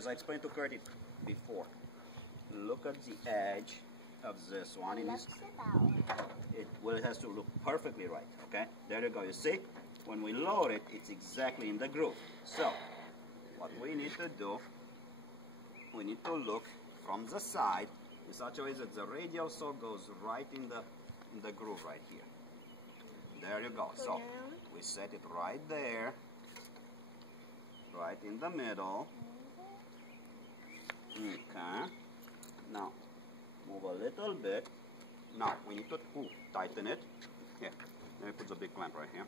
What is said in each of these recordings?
as I explained to Curtis before, look at the edge of this one. It has to look perfectly right, okay? There you go. You see? When we load it, it's exactly in the groove. So, what we need to do, we need to look from the side in such a way that the radial saw goes right in the groove right here. There you go. So, we set it right there, right in the middle. Okay. Now, move a little bit. Now, we need to tighten it. Here, let me put the big clamp right here.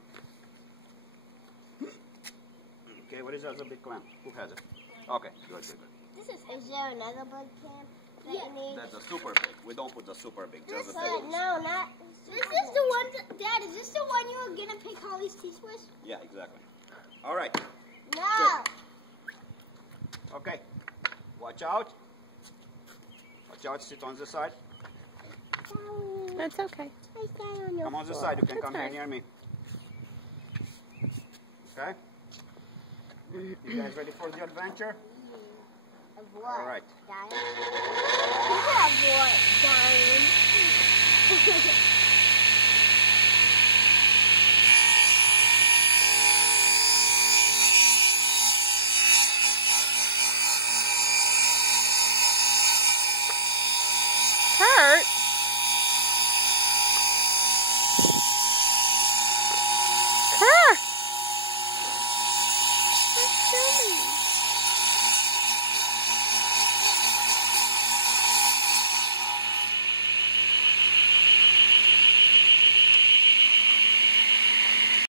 Okay, what is that, the big clamp? Who has it? Okay, good. Is there another big clamp that you need? That's a super big. We don't put the super big, just the big ones. No, not... This is the one, Dad, is this the one you were going to pick Holly's teeth with? Yeah, exactly. All right. No. Good. Okay. Watch out. Watch out, sit on the side. That's okay. Come on the side, you can come here near me. Okay? You guys ready for the adventure? Of what? All right. Dying? You could have what? Dying.